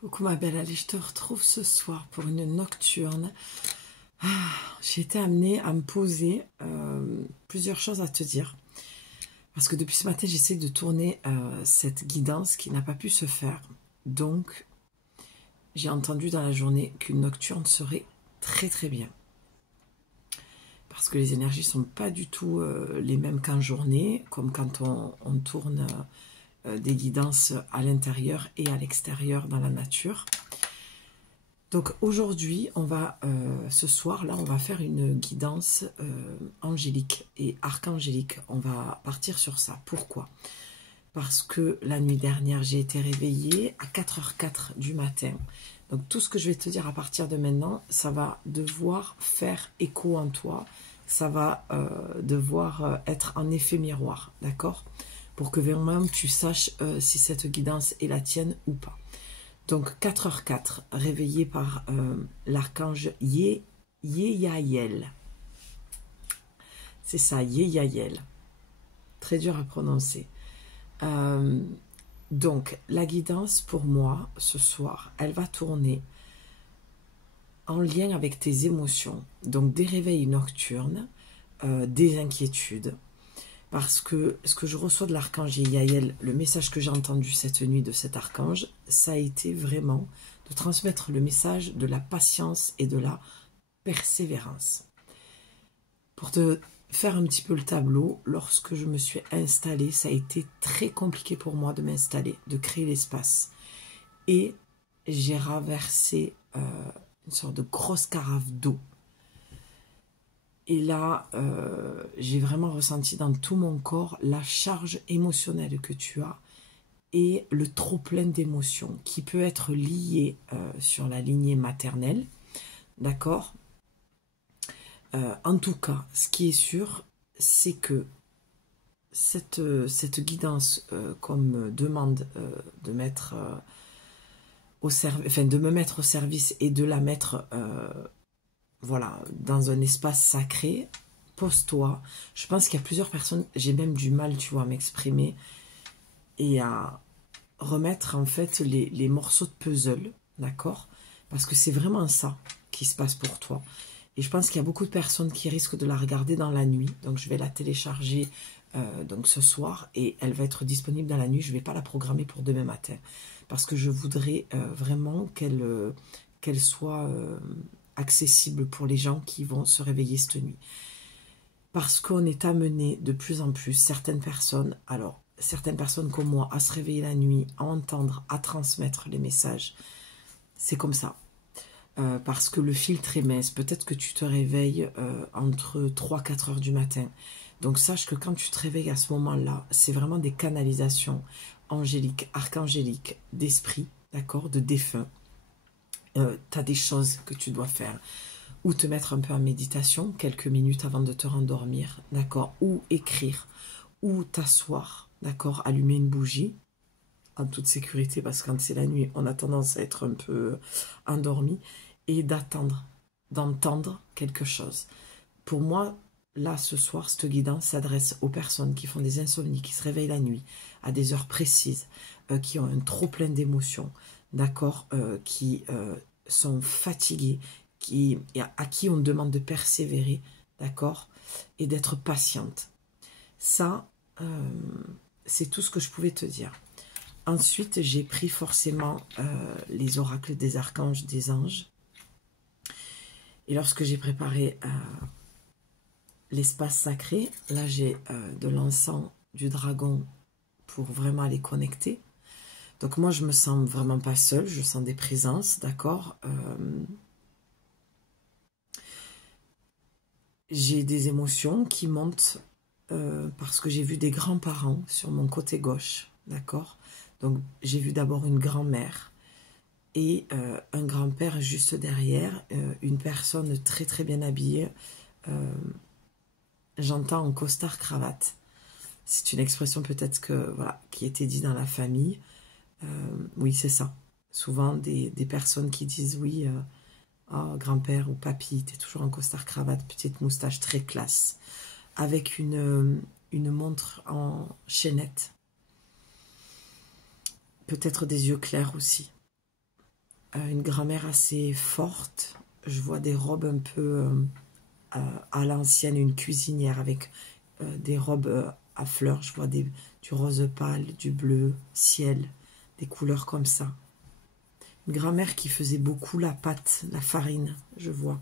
Coucou ma belle, allez, je te retrouve ce soir pour une nocturne. J'ai été amenée à me poser plusieurs choses à te dire. Parce que depuis ce matin, j'essaie de tourner cette guidance qui n'a pas pu se faire. Donc, j'ai entendu dans la journée qu'une nocturne serait très très bien. Parce que les énergies ne sont pas du tout les mêmes qu'en journée, comme quand on tourne des guidances à l'intérieur et à l'extérieur dans la nature. Donc aujourd'hui, on va, ce soir, là, on va faire une guidance angélique et archangélique. On va partir sur ça. Pourquoi? Parce que la nuit dernière, j'ai été réveillée à 4h04 du matin. Donc tout ce que je vais te dire à partir de maintenant, ça va devoir faire écho en toi. Ça va devoir être un effet miroir, d'accord? Pour que vraiment tu saches si cette guidance est la tienne ou pas. Donc 4h04, réveillé par l'archange Yeyael. C'est ça, Yeyael. Très dur à prononcer. Donc la guidance pour moi, ce soir, elle va tourner en lien avec tes émotions. Donc des réveils nocturnes, des inquiétudes. Parce que ce que je reçois de l'archange Yeyael, le message que j'ai entendu cette nuit de cet archange, ça a été vraiment de transmettre le message de la patience et de la persévérance. Pour te faire un petit peu le tableau, lorsque je me suis installée, ça a été très compliqué pour moi de m'installer, de créer l'espace. Et j'ai renversé une sorte de grosse carafe d'eau. Et là, j'ai vraiment ressenti dans tout mon corps la charge émotionnelle que tu as et le trop-plein d'émotions qui peut être lié sur la lignée maternelle. D'accord? En tout cas, ce qui est sûr, c'est que cette guidance qu'on me demande de mettre au service, enfin de me mettre au service et de la mettre voilà, dans un espace sacré, pose-toi. Je pense qu'il y a plusieurs personnes, j'ai même du mal, tu vois, à m'exprimer et à remettre en fait les morceaux de puzzle, d'accord? Parce que c'est vraiment ça qui se passe pour toi. Et je pense qu'il y a beaucoup de personnes qui risquent de la regarder dans la nuit. Donc je vais la télécharger donc ce soir et elle va être disponible dans la nuit. Je ne vais pas la programmer pour demain matin parce que je voudrais vraiment qu'elle soit accessible pour les gens qui vont se réveiller cette nuit. Parce qu'on est amené de plus en plus, certaines personnes, alors certaines personnes comme moi, à se réveiller la nuit, à entendre, à transmettre les messages. C'est comme ça. Parce que le filtre est mince. Peut-être que tu te réveilles entre 3-4 heures du matin. Donc sache que quand tu te réveilles à ce moment-là, c'est vraiment des canalisations angéliques, archangéliques, d'esprit, d'accord, de défunts. Tu as des choses que tu dois faire. Ou te mettre un peu en méditation, quelques minutes avant de te rendormir, d'accord, ou écrire, ou t'asseoir, d'accord, allumer une bougie, en toute sécurité, parce que quand c'est la nuit, on a tendance à être un peu endormi, et d'attendre, d'entendre quelque chose. Pour moi, là, ce soir, cette guidance s'adresse aux personnes qui font des insomnies, qui se réveillent la nuit, à des heures précises, qui ont un trop plein d'émotions, d'accord, qui sont fatiguées, à qui on demande de persévérer, d'accord, et d'être patiente. Ça, c'est tout ce que je pouvais te dire. Ensuite, j'ai pris forcément les oracles des archanges, des anges. Et lorsque j'ai préparé l'espace sacré, là j'ai de l'encens du dragon pour vraiment les connecter. Donc moi, je me sens vraiment pas seule, je sens des présences, d'accord. J'ai des émotions qui montent parce que j'ai vu des grands-parents sur mon côté gauche, d'accord. Donc j'ai vu d'abord une grand-mère et un grand-père juste derrière, une personne très très bien habillée, j'entends en costard-cravate. C'est une expression peut-être que voilà, qui était dit dans la famille. Oui, c'est ça. Souvent des personnes qui disent oui, oh, grand-père ou papy, t'es toujours en costard-cravate, petite moustache très classe, avec une montre en chaînette. Peut-être des yeux clairs aussi. une grand-mère assez forte. Je vois des robes un peu à l'ancienne, une cuisinière avec des robes à fleurs. Je vois du rose pâle, du bleu, ciel, des couleurs comme ça. Une grand-mère qui faisait beaucoup la pâte, la farine, je vois.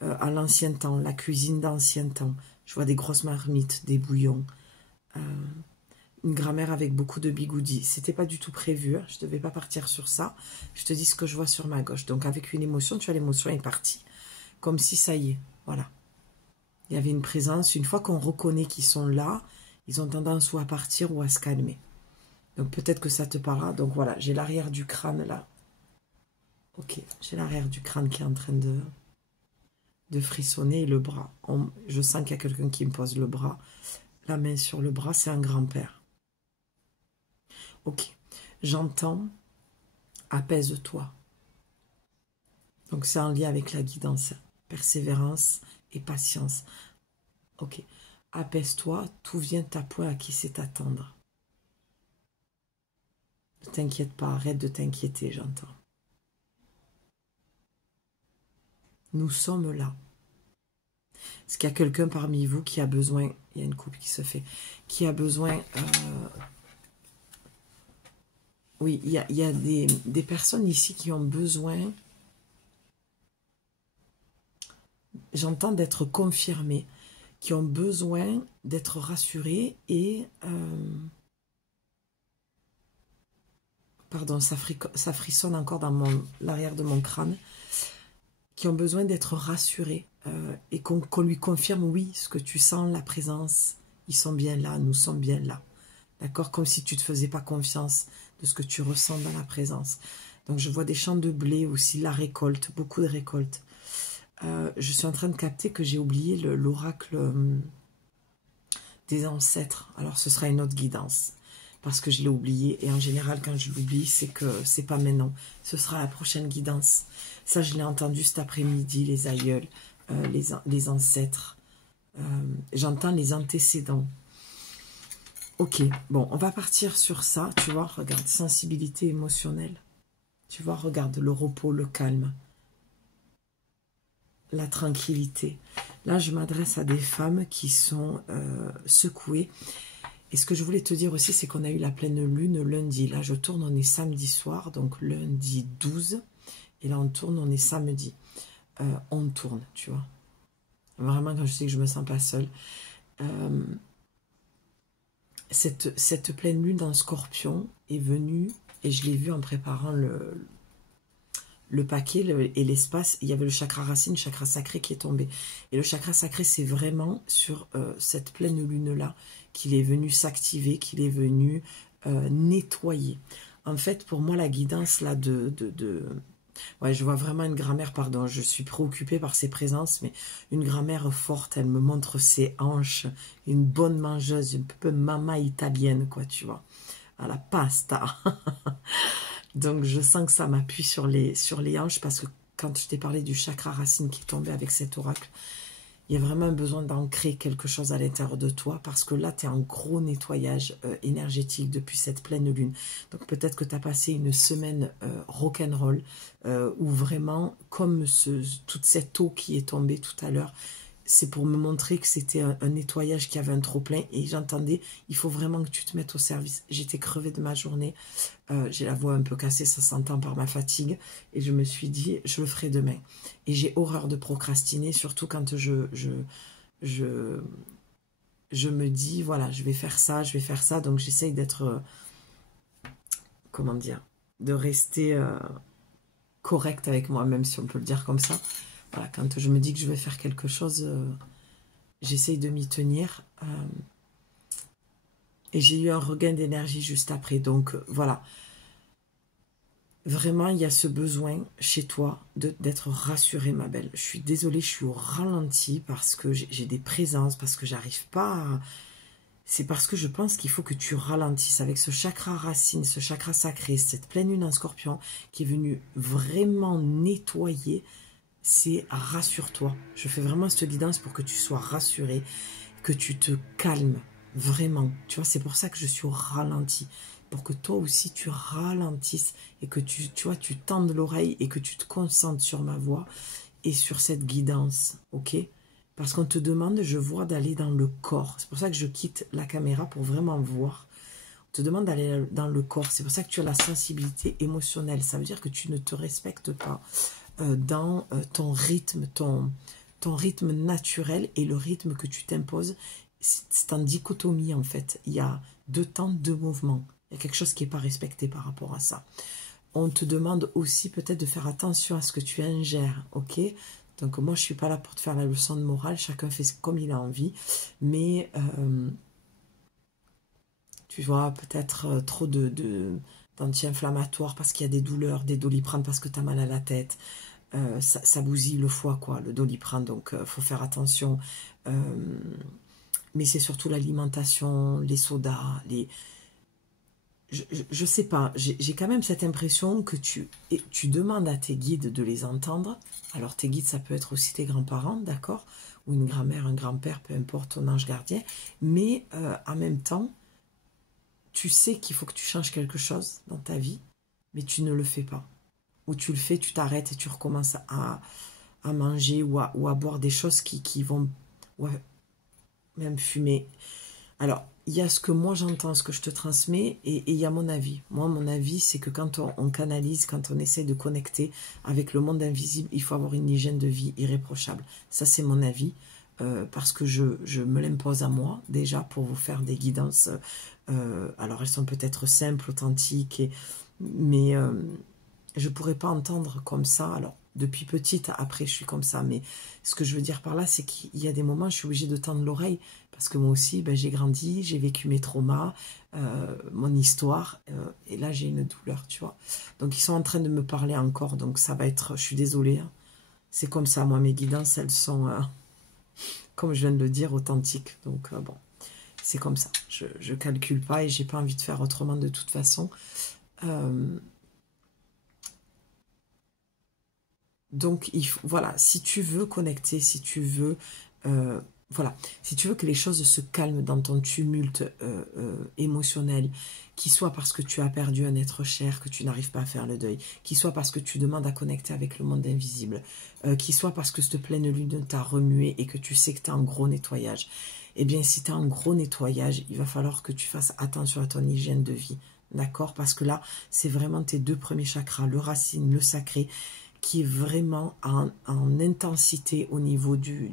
À l'ancien temps, la cuisine d'ancien temps. Je vois des grosses marmites, des bouillons. Une grand-mère avec beaucoup de bigoudis. C'était pas du tout prévu, hein. Je devais pas partir sur ça. Je te dis ce que je vois sur ma gauche. Donc avec une émotion, tu vois, l'émotion est partie. Comme si ça y est, voilà. Il y avait une présence. Une fois qu'on reconnaît qu'ils sont là, ils ont tendance ou à partir ou à se calmer. Donc peut-être que ça te parlera. Donc voilà, j'ai l'arrière du crâne là. Ok, j'ai l'arrière du crâne qui est en train de frissonner et le bras. Je sens qu'il y a quelqu'un qui me pose le bras. La main sur le bras, c'est un grand-père. Ok, j'entends apaise-toi. Donc c'est en lien avec la guidance, persévérance et patience. Ok, apaise-toi, tout vient à point à qui sait t'attendre. Ne t'inquiète pas, arrête de t'inquiéter, j'entends. Nous sommes là. Est-ce qu'il y a quelqu'un parmi vous qui a besoin, il y a une coupe qui se fait, qui a besoin, oui, il y a des personnes ici qui ont besoin, j'entends d'être confirmées, qui ont besoin d'être rassurées et, pardon, ça frissonne encore dans l'arrière de mon crâne, qui ont besoin d'être rassurées et qu'on lui confirme, oui, ce que tu sens, la présence, ils sont bien là, nous sommes bien là. D'accord? Comme si tu ne te faisais pas confiance de ce que tu ressens dans la présence. Donc je vois des champs de blé aussi, la récolte, beaucoup de récoltes. Je suis en train de capter que j'ai oublié l'oracle des ancêtres. Alors ce sera une autre guidance, parce que je l'ai oublié. Et en général, quand je l'oublie, c'est que c'est pas maintenant. Ce sera la prochaine guidance. Ça, je l'ai entendu cet après-midi, les aïeuls, les ancêtres. J'entends les antécédents. Ok, bon, on va partir sur ça. Tu vois, regarde, sensibilité émotionnelle. Tu vois, regarde, le repos, le calme. La tranquillité. Là, je m'adresse à des femmes qui sont secouées. Et ce que je voulais te dire aussi, c'est qu'on a eu la pleine lune lundi. Là, je tourne, on est samedi soir, donc lundi 12. Et là, on tourne, on est samedi. On tourne, tu vois. Vraiment, quand je dis que je me sens pas seule. Cette pleine lune en scorpion est venue, et je l'ai vue en préparant le paquet et l'espace. Il y avait le chakra racine, le chakra sacré qui est tombé. Et le chakra sacré, c'est vraiment sur cette pleine lune-là qu'il est venu s'activer, qu'il est venu nettoyer. En fait, pour moi, la guidance là ouais, je vois vraiment une grand-mère, pardon, je suis préoccupée par ses présences, mais une grand-mère forte, elle me montre ses hanches, une bonne mangeuse, un peu maman italienne, quoi, tu vois, à la pasta. Donc, je sens que ça m'appuie sur les hanches, parce que quand je t'ai parlé du chakra racine qui est tombé avec cet oracle, il y a vraiment besoin d'ancrer quelque chose à l'intérieur de toi, parce que là, tu es en gros nettoyage énergétique depuis cette pleine lune. Donc peut-être que tu as passé une semaine rock'n'roll, où vraiment, comme toute cette eau qui est tombée tout à l'heure, c'est pour me montrer que c'était un nettoyage qui avait un trop-plein, et j'entendais, il faut vraiment que tu te mettes au service. J'étais crevée de ma journée, j'ai la voix un peu cassée, ça s'entend par ma fatigue, et je me suis dit, je le ferai demain. Et j'ai horreur de procrastiner, surtout quand je me dis, voilà, je vais faire ça, donc j'essaye d'être, comment dire, de rester correcte avec moi-même, si on peut le dire comme ça. Voilà, quand je me dis que je vais faire quelque chose, j'essaye de m'y tenir. Et j'ai eu un regain d'énergie juste après. Donc voilà, vraiment, il y a ce besoin chez toi d'être rassurée, ma belle. Je suis désolée, je suis au ralenti parce que j'ai des présences, parce que j'arrive pas à... C'est parce que je pense qu'il faut que tu ralentisses avec ce chakra racine, ce chakra sacré, cette pleine lune en scorpion qui est venue vraiment nettoyer. C'est rassure-toi. Je fais vraiment cette guidance pour que tu sois rassuré, que tu te calmes, vraiment. Tu vois, c'est pour ça que je suis au ralenti. pour que toi aussi tu ralentisses et que tu vois, tu tendes l'oreille et que tu te concentres sur ma voix et sur cette guidance, ok? Parce qu'on te demande, je vois, d'aller dans le corps. C'est pour ça que je quitte la caméra pour vraiment voir. On te demande d'aller dans le corps. C'est pour ça que tu as la sensibilité émotionnelle. Ça veut dire que tu ne te respectes pas dans ton rythme, ton rythme naturel et le rythme que tu t'imposes. C'est en dichotomie en fait. Il y a 2 temps, 2 mouvements. Il y a quelque chose qui n'est pas respecté par rapport à ça. On te demande aussi peut-être de faire attention à ce que tu ingères, ok? Donc moi je ne suis pas là pour te faire la leçon de morale, chacun fait comme il a envie, mais tu vois, peut-être trop d'anti-inflammatoires parce qu'il y a des douleurs, des Doliprane parce que tu as mal à la tête, ça bousille le foie, quoi, le Doliprane, donc faut faire attention. Mais c'est surtout l'alimentation, les sodas, je sais pas, j'ai quand même cette impression que tu demandes à tes guides de les entendre. Alors tes guides, ça peut être aussi tes grands-parents, d'accord? Ou une grand-mère, un grand-père, peu importe, ton ange gardien. Mais en même temps, tu sais qu'il faut que tu changes quelque chose dans ta vie, mais tu ne le fais pas. Ou tu le fais, tu t'arrêtes et tu recommences à manger ou à boire des choses qui vont... Ouais, même fumer. Alors, il y a ce que moi j'entends, ce que je te transmets, et il y a mon avis. Moi, mon avis, c'est que quand on canalise, quand on essaie de connecter avec le monde invisible, il faut avoir une hygiène de vie irréprochable. Ça, c'est mon avis, parce que je me l'impose à moi, déjà, pour vous faire des guidances. Alors, elles sont peut-être simples, authentiques, mais je ne pourrais pas entendre comme ça. Alors, depuis petite, après, je suis comme ça. Mais ce que je veux dire par là, c'est qu'il y a des moments, je suis obligée de tendre l'oreille. Parce que moi aussi, ben, j'ai grandi, j'ai vécu mes traumas, mon histoire. Et là, j'ai une douleur, tu vois. Donc, ils sont en train de me parler encore. Donc, ça va être... Je suis désolée. Hein. C'est comme ça. Moi, mes guidances, elles sont, comme je viens de le dire, authentiques. Donc, bon, c'est comme ça. Je ne calcule pas et j'ai pas envie de faire autrement de toute façon. Donc, voilà, si tu veux connecter, si tu veux, voilà, si tu veux que les choses se calment dans ton tumulte émotionnel, qu'il soit parce que tu as perdu un être cher, que tu n'arrives pas à faire le deuil, qu'il soit parce que tu demandes à connecter avec le monde invisible, qu'il soit parce que cette pleine lune t'a remué et que tu sais que tu as un gros nettoyage, eh bien, si tu as un gros nettoyage, il va falloir que tu fasses attention à ton hygiène de vie, d'accord? Parce que là, c'est vraiment tes 2 premiers chakras, le racine, le sacré, qui est vraiment en intensité au niveau du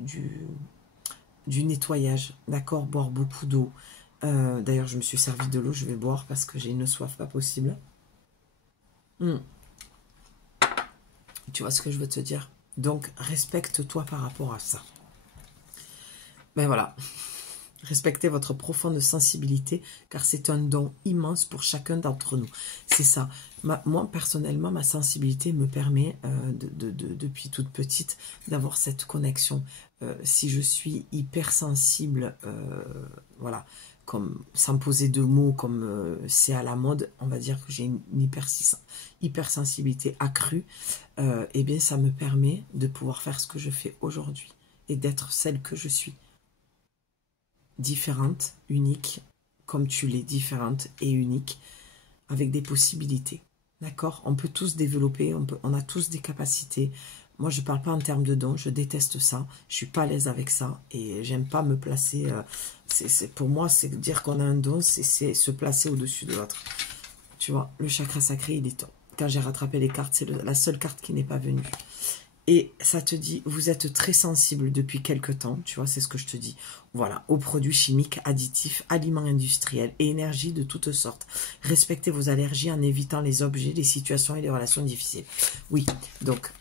nettoyage, d'accord? Boire beaucoup d'eau. D'ailleurs, je me suis servi de l'eau, je vais boire parce que j'ai une soif pas possible. Tu vois ce que je veux te dire? Donc, respecte-toi par rapport à ça. Ben voilà. Respectez votre profonde sensibilité, car c'est un don immense pour chacun d'entre nous. C'est ça. Moi, personnellement, ma sensibilité me permet, depuis toute petite, d'avoir cette connexion. Si je suis hypersensible, voilà, comme, sans poser de mots, comme c'est à la mode, on va dire que j'ai une hypersensibilité accrue, eh bien, ça me permet de pouvoir faire ce que je fais aujourd'hui et d'être celle que je suis. Différente, unique, comme tu l'es, différente et unique, avec des possibilités. D'accord? On peut tous développer, on a tous des capacités. Moi, je ne parle pas en termes de dons, je déteste ça. Je ne suis pas à l'aise avec ça et j'aime pas me placer. Pour moi, c'est dire qu'on a un don, c'est se placer au-dessus de l'autre. Tu vois, le chakra sacré, il est temps. Quand j'ai rattrapé les cartes, c'est la seule carte qui n'est pas venue. Et ça te dit, vous êtes très sensible depuis quelque temps, tu vois, c'est ce que je te dis. Voilà, aux produits chimiques, additifs, aliments industriels et énergie de toutes sortes. Respectez vos allergies en évitant les objets, les situations et les relations difficiles. Oui, donc,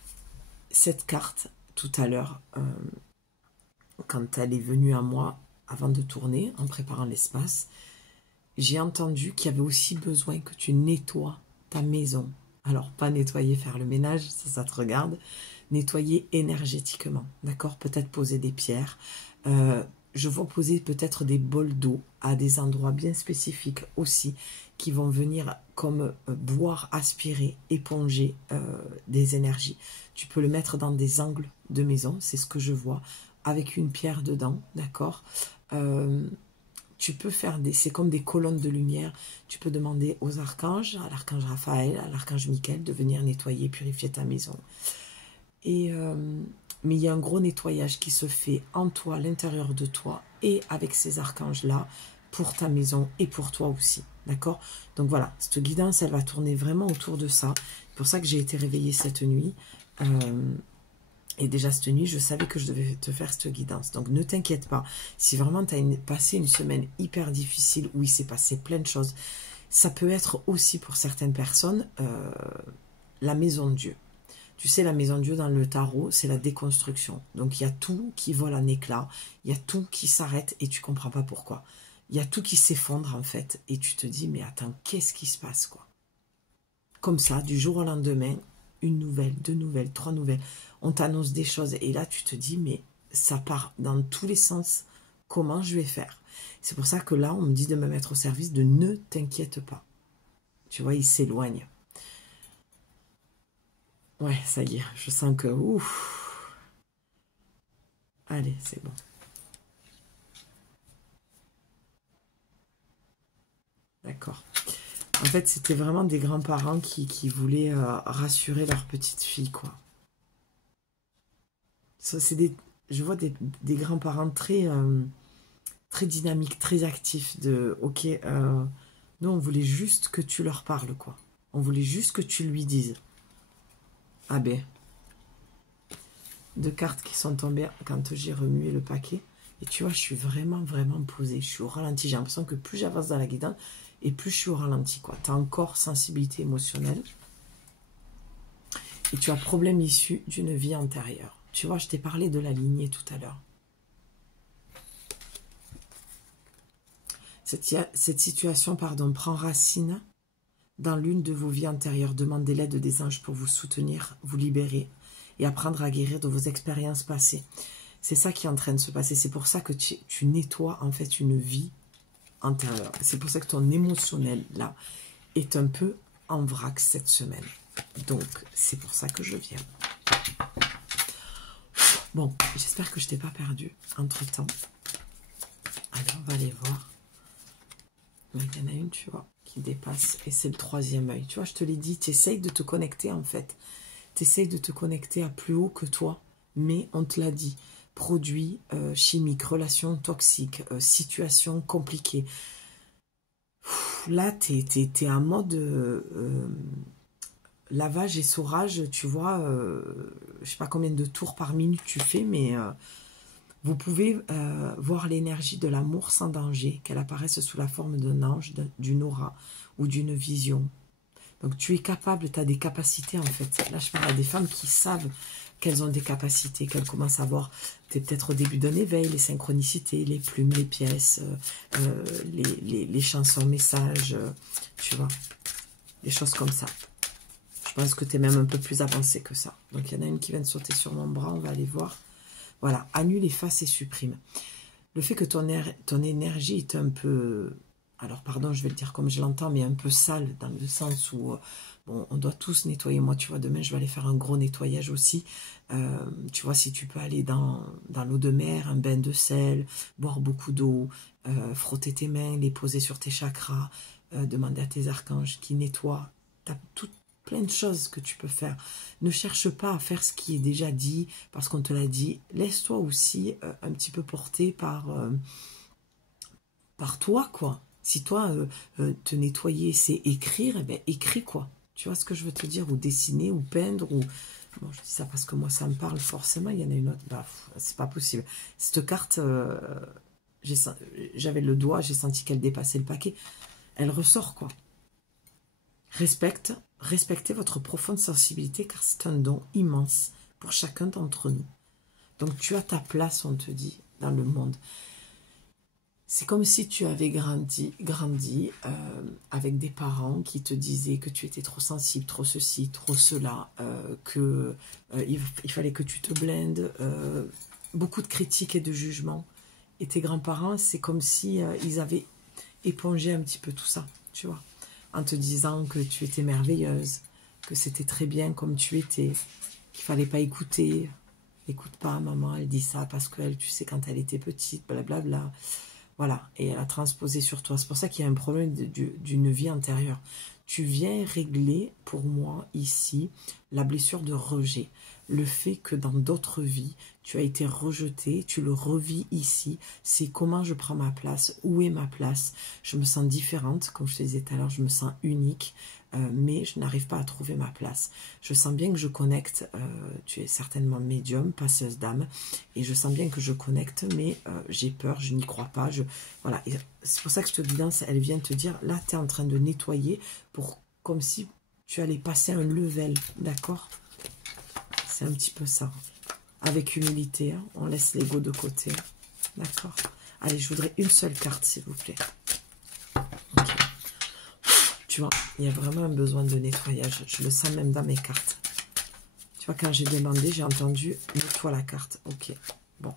cette carte, tout à l'heure, quand elle est venue à moi, avant de tourner, en préparant l'espace, j'ai entendu qu'il y avait aussi besoin que tu nettoies ta maison. Alors, pas nettoyer, faire le ménage, ça te regarde. Nettoyer énergétiquement, d'accord? Peut-être poser des pierres. Je vais poser peut-être des bols d'eau à des endroits bien spécifiques aussi, qui vont venir comme boire, aspirer, éponger des énergies. Tu peux le mettre dans des angles de maison, c'est ce que je vois, avec une pierre dedans, d'accord? tu peux faire c'est comme des colonnes de lumière. Tu peux demander aux archanges, à l'archange Raphaël, à l'archange Michael, de venir nettoyer, purifier ta maison. Mais il y a un gros nettoyage qui se fait en toi, à l'intérieur de toi, et avec ces archanges-là, pour ta maison et pour toi aussi. D'accord? Donc voilà, cette guidance, elle va tourner vraiment autour de ça. C'est pour ça que j'ai été réveillée cette nuit. Et déjà cette nuit, je savais que je devais te faire cette guidance. Donc ne t'inquiète pas. Si vraiment tu as passé une semaine hyper difficile où il s'est passé plein de choses, ça peut être aussi pour certaines personnes la maison de Dieu. Tu sais, la maison de Dieu dans le tarot, c'est la déconstruction. Donc il y a tout qui vole en éclats, il y a tout qui s'arrête et tu comprends pas pourquoi. Il y a tout qui s'effondre en fait et tu te dis mais attends, qu'est-ce qui se passe quoi? Comme ça, du jour au lendemain, une nouvelle, deux nouvelles, trois nouvelles. On t'annonce des choses et là tu te dis mais ça part dans tous les sens. Comment je vais faire? C'est pour ça que là on me dit de me mettre au service de ne t'inquiète pas. Tu vois, il s'éloigne. Ouais, ça y est, je sens que ouf. Allez, c'est bon. D'accord. En fait, c'était vraiment des grands-parents qui voulaient rassurer leur petite fille, quoi. Je vois des grands-parents très, très dynamiques, très actifs. Ok, nous, on voulait juste que tu leur parles, quoi. On voulait juste que tu lui dises. Ah ben, deux cartes qui sont tombées quand j'ai remué le paquet. Et tu vois, je suis vraiment, vraiment posée. Je suis au ralenti. J'ai l'impression que plus j'avance dans la guidance, et plus je suis au ralenti, quoi. Tu as encore sensibilité émotionnelle. Et tu as problème issu d'une vie antérieure. Tu vois, je t'ai parlé de la lignée tout à l'heure. Cette situation, pardon, prend racine dans l'une de vos vies antérieures. Demandez l'aide des anges pour vous soutenir, vous libérer et apprendre à guérir de vos expériences passées. C'est ça qui est en train de se passer. C'est pour ça que tu nettoies en fait une vie antérieure. C'est pour ça que ton émotionnel, là, est un peu en vrac cette semaine. Donc, c'est pour ça que je viens. Bon, j'espère que je t'ai pas perdu entre-temps. Alors, on va aller voir. Il y en a une, tu vois, qui dépasse. Et c'est le troisième œil. Tu vois, je te l'ai dit, tu essayes de te connecter, en fait. Tu essayes de te connecter à plus haut que toi. Mais on te l'a dit. Produits chimiques, relations toxiques, situations compliquées. Là, tu es en mode lavage et saurage, tu vois. Je sais pas combien de tours par minute tu fais, mais vous pouvez voir l'énergie de l'amour sans danger, qu'elle apparaisse sous la forme d'un ange, d'une aura ou d'une vision. Donc tu es capable, tu as des capacités en fait. Là, je parle à des femmes qui savent qu'elles ont des capacités, qu'elles commencent à voir, tu es peut-être au début d'un éveil, les synchronicités, les plumes, les pièces, les chansons, messages, tu vois, des choses comme ça. Je pense que tu es même un peu plus avancé que ça. Donc il y en a une qui vient de sauter sur mon bras, on va aller voir. Voilà, annule, efface et supprime. Le fait que ton énergie est un peu... Alors, pardon, je vais le dire comme je l'entends, mais un peu sale, dans le sens où bon, on doit tous nettoyer. Moi, tu vois, demain, je vais aller faire un gros nettoyage aussi. Tu vois, si tu peux aller dans l'eau de mer, un bain de sel, boire beaucoup d'eau, frotter tes mains, les poser sur tes chakras, demander à tes archanges qui nettoient. Tu as plein de choses que tu peux faire. Ne cherche pas à faire ce qui est déjà dit, parce qu'on te l'a dit. Laisse-toi aussi un petit peu porter par toi, quoi. Si toi, te nettoyer, c'est écrire, eh bien, écris, quoi. Tu vois ce que je veux te dire? Ou dessiner, ou peindre, ou... Bon, je dis ça parce que moi, ça me parle forcément. Il y en a une autre. Bah, c'est pas possible. Cette carte, j'avais le doigt, j'ai senti qu'elle dépassait le paquet. Elle ressort, quoi. Respectez votre profonde sensibilité, car c'est un don immense pour chacun d'entre nous. Donc, tu as ta place, on te dit, dans le monde. C'est comme si tu avais grandi avec des parents qui te disaient que tu étais trop sensible, trop ceci, trop cela, il fallait que tu te blindes, beaucoup de critiques et de jugements. Et tes grands-parents, c'est comme si ils avaient épongé un petit peu tout ça, tu vois, en te disant que tu étais merveilleuse, que c'était très bien comme tu étais, qu'il fallait pas écouter. Écoute pas, maman, elle dit ça parce qu'elle, tu sais, quand elle était petite, blablabla. Voilà, et elle a transposé sur toi. C'est pour ça qu'il y a un problème d'une vie antérieure. Tu viens régler, pour moi, ici, la blessure de rejet. Le fait que dans d'autres vies, tu as été rejeté, tu le revis ici. C'est comment je prends ma place, où est ma place. Je me sens différente, comme je te disais tout à l'heure, je me sens unique, mais je n'arrive pas à trouver ma place. Je sens bien que je connecte, tu es certainement médium, passeuse d'âme, et je sens bien que je connecte, mais j'ai peur, je n'y crois pas. Voilà, c'est pour ça que je te dis, elle vient te dire, là, tu es en train de nettoyer, comme si tu allais passer un level, d'accord? C'est un petit peu ça. Avec humilité, hein, on laisse l'ego de côté. D'accord? Allez, je voudrais une seule carte, s'il vous plaît. Okay. Tu vois, il y a vraiment un besoin de nettoyage. Je le sens même dans mes cartes. Tu vois, quand j'ai demandé, j'ai entendu « nettoie la carte ». Ok, bon.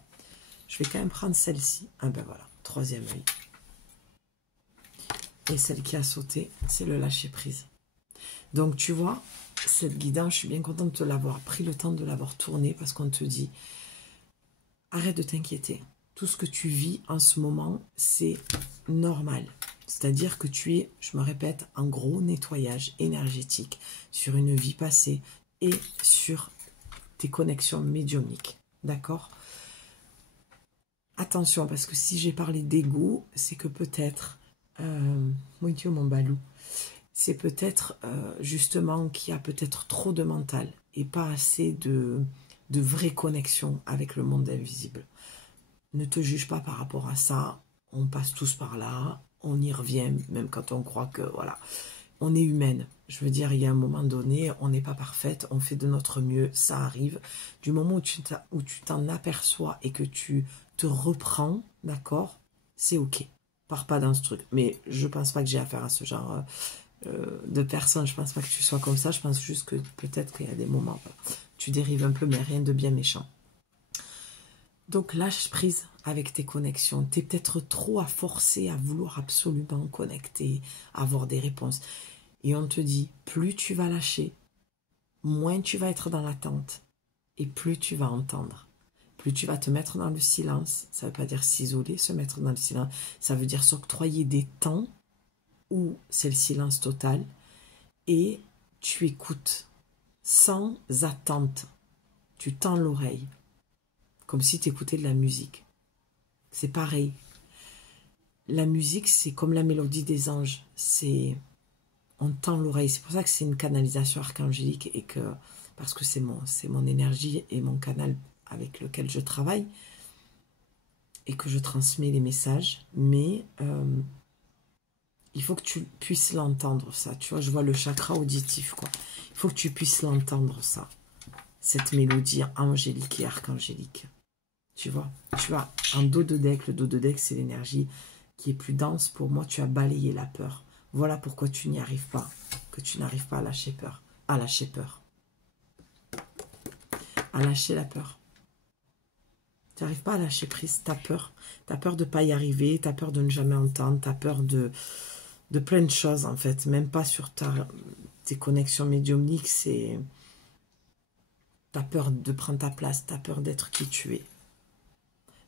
Je vais quand même prendre celle-ci. Ah ben voilà, troisième œil. Et celle qui a sauté, c'est le lâcher-prise. Donc, tu vois, cette guidance, je suis bien contente de te l'avoir pris le temps de l'avoir tournée parce qu'on te dit, arrête de t'inquiéter. Tout ce que tu vis en ce moment, c'est normal. C'est-à-dire que tu es, je me répète, en gros nettoyage énergétique sur une vie passée et sur tes connexions médiumniques. D'accord? Attention, parce que si j'ai parlé d'ego, c'est que peut-être, mon Dieu, mon balou, c'est peut-être justement qu'il y a peut-être trop de mental et pas assez de vraie connexion avec le monde invisible. Ne te juge pas par rapport à ça. On passe tous par là, on y revient, même quand on croit que, voilà, on est humaine. Je veux dire, il y a un moment donné, on n'est pas parfaite, on fait de notre mieux, ça arrive. Du moment où tu t'en aperçois et que tu te reprends, d'accord, c'est ok. Pars pas dans ce truc. Mais je pense pas que j'ai affaire à ce genre de personnes. Je pense pas que tu sois comme ça. Je pense juste que peut-être qu'il y a des moments où tu dérives un peu, mais rien de bien méchant. Donc lâche prise avec tes connexions. Tu es peut-être trop à forcer à vouloir absolument connecter, avoir des réponses. Et on te dit, plus tu vas lâcher, moins tu vas être dans l'attente et plus tu vas entendre. Plus tu vas te mettre dans le silence. Ça ne veut pas dire s'isoler, se mettre dans le silence. Ça veut dire s'octroyer des temps où c'est le silence total et tu écoutes sans attente. Tu tends l'oreille comme si tu écoutais de la musique. C'est pareil. La musique, c'est comme la mélodie des anges. On tend l'oreille. C'est pour ça que c'est une canalisation archangélique et que, parce que c'est mon énergie et mon canal avec lequel je travaille et que je transmets les messages. Mais il faut que tu puisses l'entendre, ça. Tu vois, je vois le chakra auditif, quoi. Il faut que tu puisses l'entendre, ça. Cette mélodie angélique et archangélique. Tu vois, tu as un dos de deck. Le dos de deck, c'est l'énergie qui est plus dense. Pour moi, tu as balayé la peur. Voilà pourquoi tu n'y arrives pas. Que tu n'arrives pas à lâcher peur. À lâcher peur. À lâcher la peur. Tu n'arrives pas à lâcher prise. Tu as peur. Tu as peur de ne pas y arriver. Tu as peur de ne jamais entendre. Tu as peur de plein de choses, en fait. Même pas sur tes connexions médiumniques. Tu as peur de prendre ta place. Tu as peur d'être qui tu es.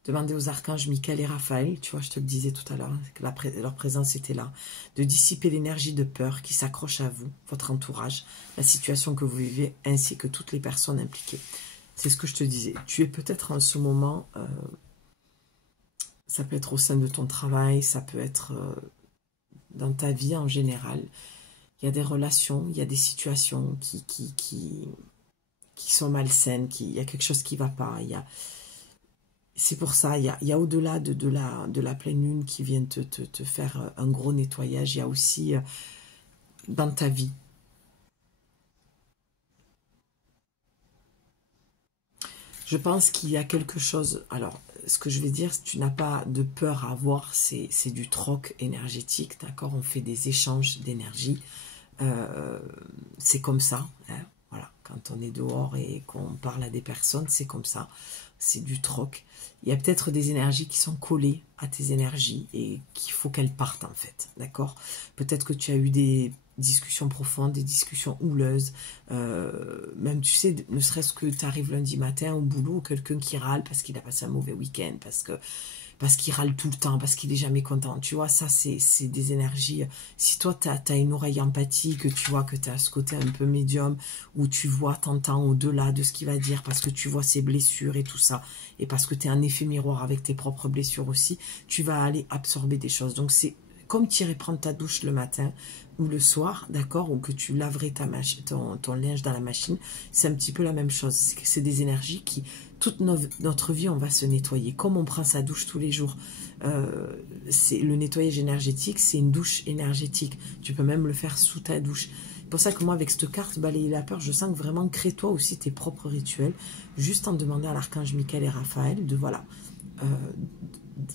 Demandez aux archanges Michael et Raphaël, tu vois, je te le disais tout à l'heure, que leur présence était là, de dissiper l'énergie de peur qui s'accroche à vous, votre entourage, la situation que vous vivez, ainsi que toutes les personnes impliquées. C'est ce que je te disais. Tu es peut-être en ce moment, ça peut être au sein de ton travail, ça peut être dans ta vie en général. Il y a des relations, il y a des situations qui sont malsaines, il y a quelque chose qui ne va pas, c'est pour ça, il y a au-delà de la pleine lune qui vient te faire un gros nettoyage, il y a aussi dans ta vie. Je pense qu'il y a quelque chose, alors ce que je vais dire, tu n'as pas de peur à avoir, c'est du troc énergétique, d'accord? On fait des échanges d'énergie, c'est comme ça, hein, voilà, quand on est dehors et qu'on parle à des personnes, c'est comme ça, c'est du troc. Il y a peut-être des énergies qui sont collées à tes énergies et qu'il faut qu'elles partent en fait, d'accord? Peut-être que tu as eu des discussions profondes, des discussions houleuses, même tu sais, ne serait-ce que tu arrives lundi matin au boulot, quelqu'un qui râle parce qu'il a passé un mauvais week-end, parce que parce qu'il râle tout le temps, parce qu'il est jamais content. Tu vois, ça, c'est des énergies. Si toi, tu as une oreille empathique, tu vois que tu as ce côté un peu médium, où tu vois, t'entends au-delà de ce qu'il va dire, parce que tu vois ses blessures et tout ça, et parce que tu es un effet miroir avec tes propres blessures aussi, tu vas aller absorber des choses. Donc, c'est comme tu irais prendre ta douche le matin ou le soir, d'accord, ou que tu laverais ton linge dans la machine, c'est un petit peu la même chose. C'est des énergies qui, toute notre vie, on va se nettoyer. Comme on prend sa douche tous les jours, c'est le nettoyage énergétique, c'est une douche énergétique. Tu peux même le faire sous ta douche. C'est pour ça que moi, avec cette carte, balayer la peur, je sens que vraiment, crée-toi aussi tes propres rituels, juste en demandant à l'archange Michael et Raphaël de, voilà,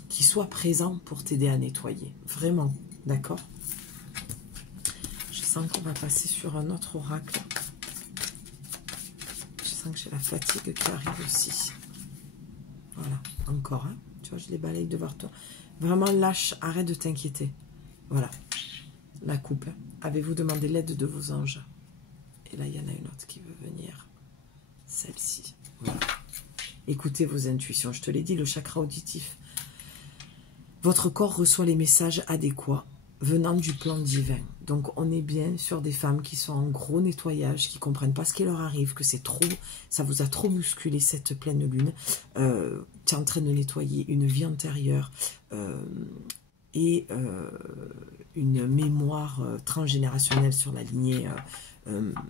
qui soit présent pour t'aider à nettoyer. Vraiment, d'accord? Je sens qu'on va passer sur un autre oracle. Je sens que j'ai la fatigue qui arrive aussi. Voilà, encore, hein? Tu vois, je les balaye devant toi. Vraiment, lâche, arrête de t'inquiéter. Voilà, la coupe. Avez-vous demandé l'aide de vos anges? Et là, il y en a une autre qui veut venir. Celle-ci. Voilà. Écoutez vos intuitions. Je te l'ai dit, le chakra auditif. Votre corps reçoit les messages adéquats venant du plan divin. Donc, on est bien sur des femmes qui sont en gros nettoyage, qui ne comprennent pas ce qui leur arrive, que c'est trop, ça vous a trop bousculé cette pleine lune. Tu es en train de nettoyer une vie antérieure et une mémoire transgénérationnelle sur la lignée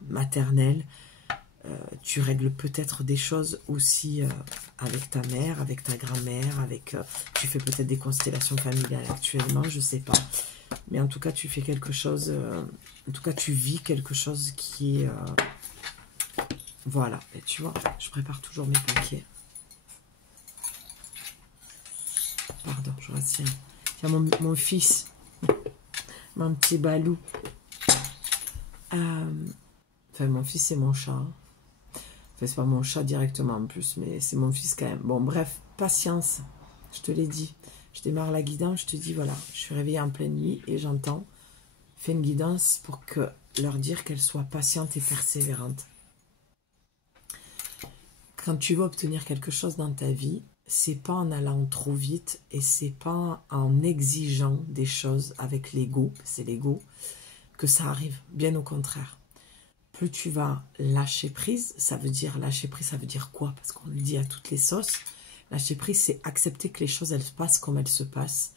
maternelle. Tu règles peut-être des choses aussi avec ta mère, avec ta grand-mère, tu fais peut-être des constellations familiales actuellement, je sais pas. Mais en tout cas, tu fais quelque chose, en tout cas, tu vis quelque chose qui est... voilà, et tu vois, je prépare toujours mes paquets. Pardon, je retiens. Tiens, mon fils, mon petit balou. Enfin, mon fils, c'est mon chat. Enfin, c'est pas mon chat directement en plus, mais c'est mon fils quand même. Bon, bref, patience, je te l'ai dit. Je démarre la guidance, je te dis, voilà, je suis réveillée en pleine nuit et j'entends, fais une guidance pour leur dire qu'elles soient patientes et persévérantes. Quand tu veux obtenir quelque chose dans ta vie, c'est pas en allant trop vite et c'est pas en exigeant des choses avec l'ego, c'est l'ego, que ça arrive, bien au contraire. Plus tu vas lâcher prise, ça veut dire quoi? Parce qu'on le dit à toutes les sauces. Lâcher prise, c'est accepter que les choses, elles se passent comme elles se passent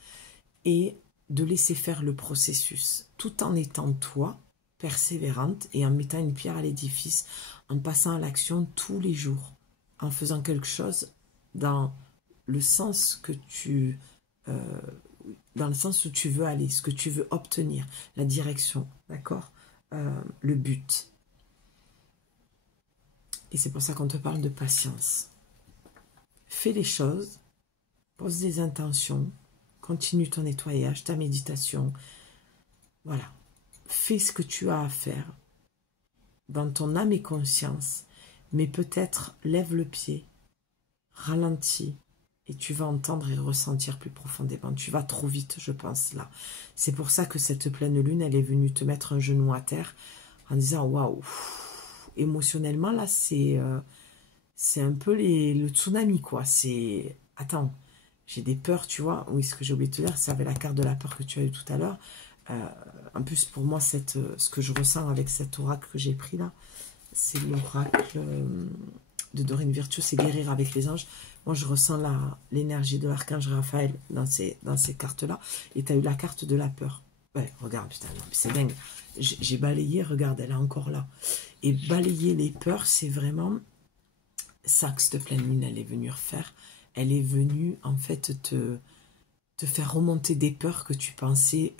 et de laisser faire le processus, tout en étant toi, persévérante et en mettant une pierre à l'édifice, en passant à l'action tous les jours, en faisant quelque chose dans le sens que dans le sens où tu veux aller, ce que tu veux obtenir, la direction, d'accord, le but. Et c'est pour ça qu'on te parle de patience. Fais les choses, pose des intentions, continue ton nettoyage, ta méditation. Voilà. Fais ce que tu as à faire dans ton âme et conscience, mais peut-être lève le pied, ralentis, et tu vas entendre et ressentir plus profondément. Tu vas trop vite, je pense, là. C'est pour ça que cette pleine lune, elle est venue te mettre un genou à terre en disant « Waouh !» Émotionnellement, là, c'est un peu le tsunami, quoi. C'est... Attends, j'ai des peurs, tu vois. Oui, ce que j'ai oublié de te dire, ça avait la carte de la peur que tu as eu tout à l'heure. En plus, pour moi, ce que je ressens avec cet oracle que j'ai pris, là, c'est l'oracle de Dorine Virtue, c'est guérir avec les anges. Moi, je ressens l'énergie de l'archange Raphaël dans ces cartes-là. Et tu as eu la carte de la peur. Ouais, regarde, putain, c'est dingue. J'ai balayé, regarde, elle est encore là. Et balayer les peurs, c'est vraiment ça que cette pleine lune, elle est venue refaire. Elle est venue, en fait, te faire remonter des peurs que tu pensais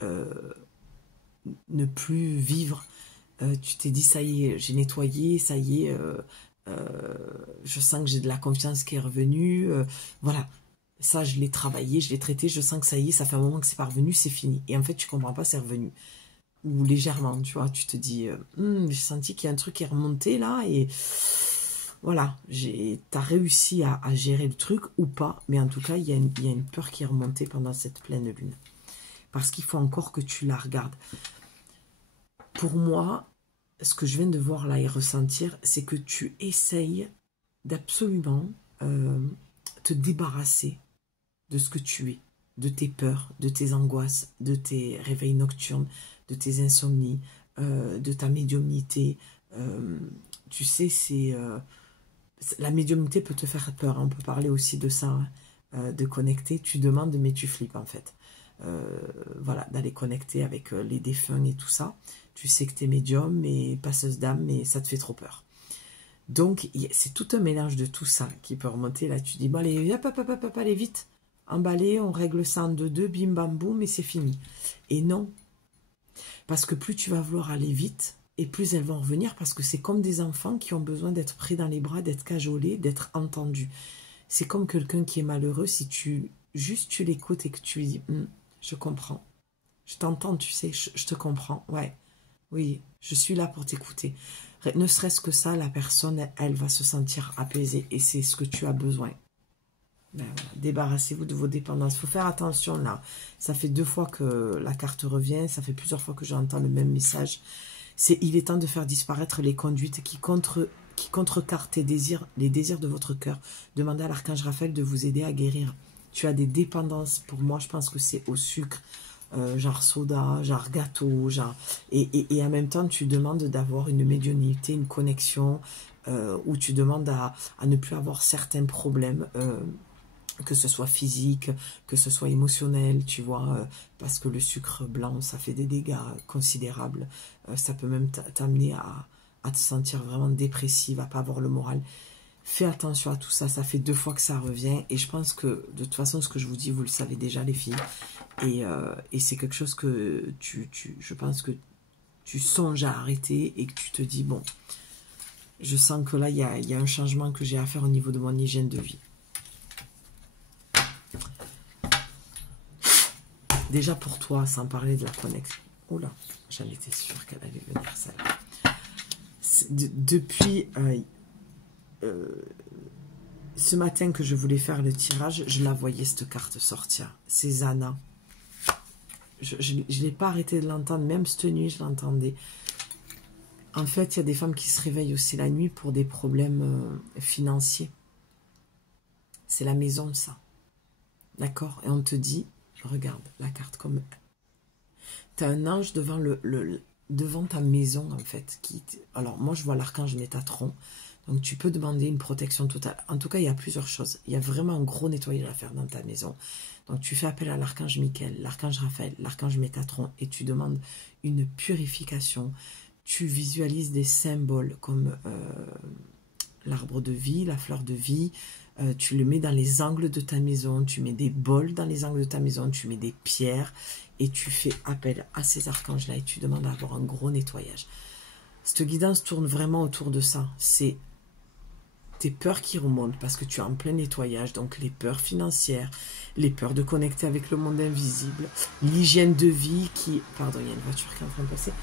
ne plus vivre. Tu t'es dit, ça y est, j'ai nettoyé, ça y est, je sens que j'ai de la confiance qui est revenue. Voilà, ça, je l'ai travaillé, je l'ai traité, je sens que ça y est, ça fait un moment que c'est pas revenu, c'est fini. Et en fait, tu comprends pas, c'est revenu. Ou légèrement, tu vois, tu te dis, j'ai senti qu'il y a un truc qui est remonté là, et voilà, t'as réussi à gérer le truc ou pas, mais en tout cas, il y a une peur qui est remontée pendant cette pleine lune. Parce qu'il faut encore que tu la regardes. Pour moi, ce que je viens de voir là et ressentir, c'est que tu essayes d'absolument te débarrasser de ce que tu es, de tes peurs, de tes angoisses, de tes réveils nocturnes, de tes insomnies, de ta médiumnité. Tu sais, la médiumnité peut te faire peur, hein. On peut parler aussi de ça, hein, de connecter. Tu demandes, mais tu flippes en fait. Voilà, d'aller connecter avec les défunts et tout ça. Tu sais que tu es médium et passeuse d'âme, mais ça te fait trop peur. Donc, c'est tout un mélange de tout ça qui peut remonter. Là, tu dis, bon, allez, hop, hop, hop, hop, allez vite. Emballé, on règle ça en 2-2, bim, bam, boum, et c'est fini. Et non. Parce que plus tu vas vouloir aller vite, et plus elles vont revenir, parce que c'est comme des enfants qui ont besoin d'être pris dans les bras, d'être cajolés, d'être entendus. C'est comme quelqu'un qui est malheureux, si tu l'écoutes et que tu lui dis, je comprends. Je t'entends, tu sais, je te comprends. Ouais, oui, je suis là pour t'écouter. Ne serait-ce que ça, la personne, elle va se sentir apaisée. Et c'est ce que tu as besoin. Ben voilà, débarrassez-vous de vos dépendances. Il faut faire attention là. Ça fait 2 fois que la carte revient. Ça fait plusieurs fois que j'entends le même message. Il est temps de faire disparaître les conduites qui contrecarrent les désirs de votre cœur. Demandez à l'archange Raphaël de vous aider à guérir. Tu as des dépendances. Pour moi, je pense que c'est au sucre. Genre soda, genre gâteau, genre... Et en même temps, tu demandes d'avoir une médiumnité, une connexion, où tu demandes à ne plus avoir certains problèmes, que ce soit physique, que ce soit émotionnel, tu vois, parce que le sucre blanc, ça fait des dégâts considérables. Ça peut même t'amener à te sentir vraiment dépressive, à pas avoir le moral. Fais attention à tout ça, ça fait 2 fois que ça revient, et je pense que, de toute façon, ce que je vous dis, vous le savez déjà, les filles, et c'est quelque chose que je pense que tu songes à arrêter, et que tu te dis, bon, je sens que là, il y a un changement que j'ai à faire au niveau de mon hygiène de vie. Déjà pour toi, sans parler de la connexion. Oula, j'en étais sûre qu'elle allait venir, celle-là. Depuis... ce matin que je voulais faire le tirage, je la voyais cette carte sortir. C'est Zana. Je n'ai pas arrêté de l'entendre, même cette nuit je l'entendais. En fait, il y a des femmes qui se réveillent aussi la nuit pour des problèmes financiers. C'est la maison, ça. D'accord? Et on te dit, regarde la carte comme... Tu as un ange devant, devant ta maison, en fait. Alors, moi, je vois l'archange Métatron. Donc, tu peux demander une protection totale. En tout cas, il y a plusieurs choses. Il y a vraiment un gros nettoyage à faire dans ta maison. Donc, tu fais appel à l'archange Michael, l'archange Raphaël, l'archange Métatron, et tu demandes une purification. Tu visualises des symboles comme l'arbre de vie, la fleur de vie. Tu le mets dans les angles de ta maison. Tu mets des bols dans les angles de ta maison. Tu mets des pierres. Et tu fais appel à ces archanges-là. Et tu demandes à avoir un gros nettoyage. Cette guidance tourne vraiment autour de ça. C'est tes peurs qui remontent parce que tu es en plein nettoyage, donc les peurs financières, les peurs de connecter avec le monde invisible, l'hygiène de vie qui... Pardon, il y a une voiture qui est en train de passer.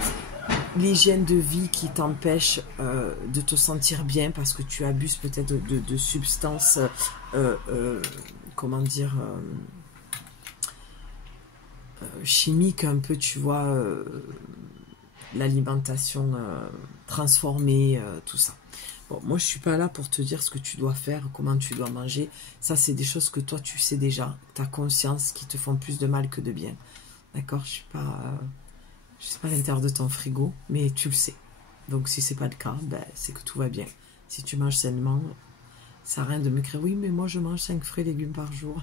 L'hygiène de vie qui t'empêche de te sentir bien parce que tu abuses peut-être de substances, comment dire, chimiques un peu, tu vois, l'alimentation transformée, tout ça. Bon, moi, je suis pas là pour te dire ce que tu dois faire, comment tu dois manger. Ça, c'est des choses que toi, tu sais déjà. Tu as conscience qui te font plus de mal que de bien. D'accord? Je sais pas l'intérieur de ton frigo, mais tu le sais. Donc, si c'est pas le cas, ben, c'est que tout va bien. Si tu manges sainement, ça sert à rien de me crier, oui, mais moi, je mange 5 fruits et légumes par jour.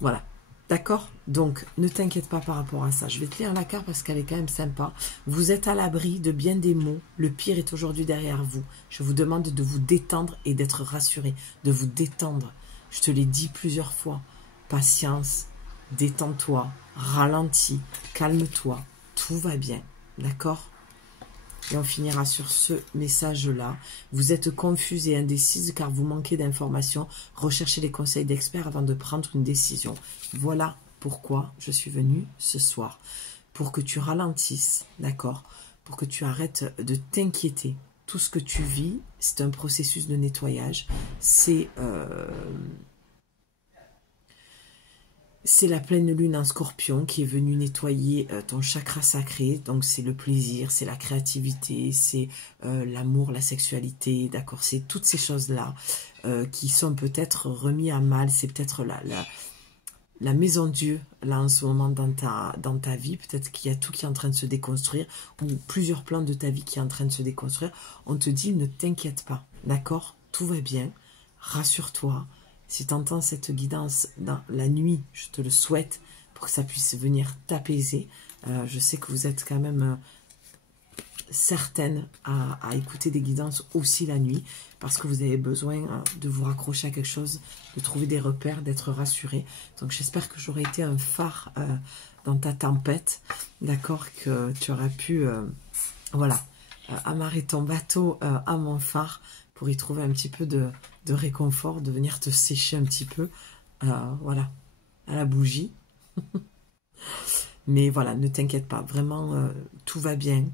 Voilà. D'accord? Donc, ne t'inquiète pas par rapport à ça. Je vais te lire la carte parce qu'elle est quand même sympa. Vous êtes à l'abri de bien des maux. Le pire est aujourd'hui derrière vous. Je vous demande de vous détendre et d'être rassuré. De vous détendre. Je te l'ai dit plusieurs fois. Patience, détends-toi, ralentis, calme-toi. Tout va bien. D'accord? Et on finira sur ce message-là. Vous êtes confuse et indécise car vous manquez d'informations. Recherchez les conseils d'experts avant de prendre une décision. Voilà pourquoi je suis venue ce soir. Pour que tu ralentisses, d'accord? Pour que tu arrêtes de t'inquiéter. Tout ce que tu vis, c'est un processus de nettoyage. C'est C'est la pleine lune en Scorpion qui est venue nettoyer ton chakra sacré. Donc c'est le plaisir, c'est la créativité, c'est l'amour, la sexualité, d'accord. C'est toutes ces choses-là qui sont peut-être remis à mal. C'est peut-être la maison Dieu, là, en ce moment, dans ta vie. Peut-être qu'il y a tout qui est en train de se déconstruire, ou plusieurs plans de ta vie qui est en train de se déconstruire. On te dit, ne t'inquiète pas, d'accord? Tout va bien, rassure-toi. Si tu entends cette guidance dans la nuit, je te le souhaite, pour que ça puisse venir t'apaiser. Je sais que vous êtes quand même certaine à écouter des guidances aussi la nuit, parce que vous avez besoin de vous raccrocher à quelque chose, de trouver des repères, d'être rassuré. Donc j'espère que j'aurai été un phare dans ta tempête, d'accord, que tu auras pu, voilà, amarrer ton bateau à mon phare pour y trouver un petit peu de réconfort, de venir te sécher un petit peu, voilà, à la bougie. Mais voilà, ne t'inquiète pas, vraiment, tout va bien.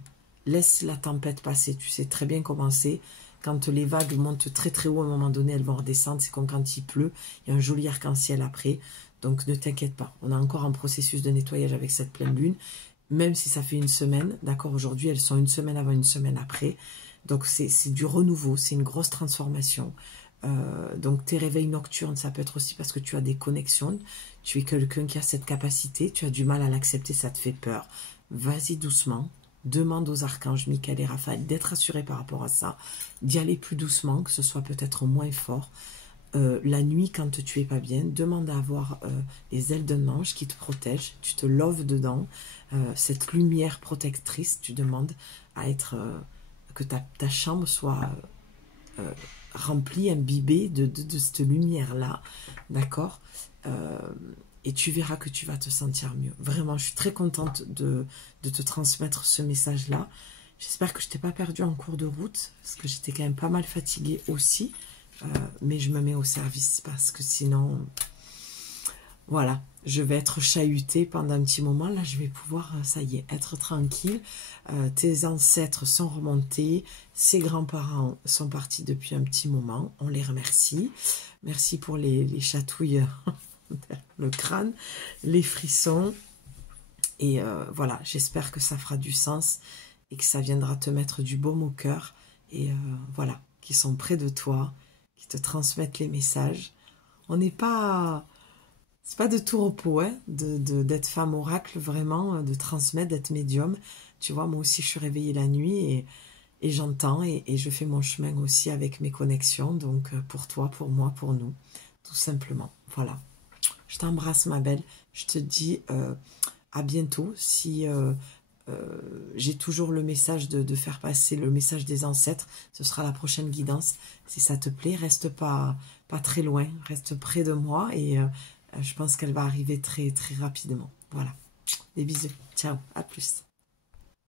Laisse la tempête passer, tu sais très bien comment c'est. Quand les vagues montent très très haut, à un moment donné, elles vont redescendre. C'est comme quand il pleut, il y a un joli arc-en-ciel après. Donc ne t'inquiète pas, on est encore en processus de nettoyage avec cette pleine lune. Même si ça fait une semaine, d'accord, aujourd'hui, elles sont une semaine avant, une semaine après. Donc c'est du renouveau, c'est une grosse transformation. Donc tes réveils nocturnes, ça peut être aussi parce que tu as des connexions. Tu es quelqu'un qui a cette capacité, tu as du mal à l'accepter, ça te fait peur. Vas-y doucement. Demande aux archanges Michael et Raphaël d'être assurés par rapport à ça, d'y aller plus doucement, que ce soit peut-être moins fort. La nuit, quand tu es pas bien, demande à avoir les ailes d'un ange qui te protège, tu te loves dedans, cette lumière protectrice, tu demandes à être, que ta chambre soit remplie, imbibée de cette lumière-là, d'accord, et tu verras que tu vas te sentir mieux. Vraiment, je suis très contente de te transmettre ce message-là. J'espère que je t'ai pas perdu en cours de route, parce que j'étais quand même pas mal fatiguée aussi. Mais je me mets au service, parce que sinon, voilà, je vais être chahutée pendant un petit moment. Là, je vais pouvoir, ça y est, être tranquille. Tes ancêtres sont remontés. Ses grands-parents sont partis depuis un petit moment. On les remercie. Merci pour les chatouilles le crâne, les frissons, et voilà, j'espère que ça fera du sens et que ça viendra te mettre du baume au cœur, et voilà, qui sont près de toi, qui te transmettent les messages. On n'est pas, c'est pas de tout repos, hein, d'être femme oracle, vraiment, de transmettre, d'être médium. Tu vois, moi aussi je suis réveillée la nuit, et j'entends, et je fais mon chemin aussi avec mes connexions, donc pour toi, pour moi, pour nous, tout simplement, voilà. Je t'embrasse, ma belle. Je te dis à bientôt. Si j'ai toujours le message de faire passer le message des ancêtres, ce sera la prochaine guidance. Si ça te plaît, reste pas très loin. Reste près de moi, et je pense qu'elle va arriver très, très rapidement. Voilà. Des bisous. Ciao. À plus.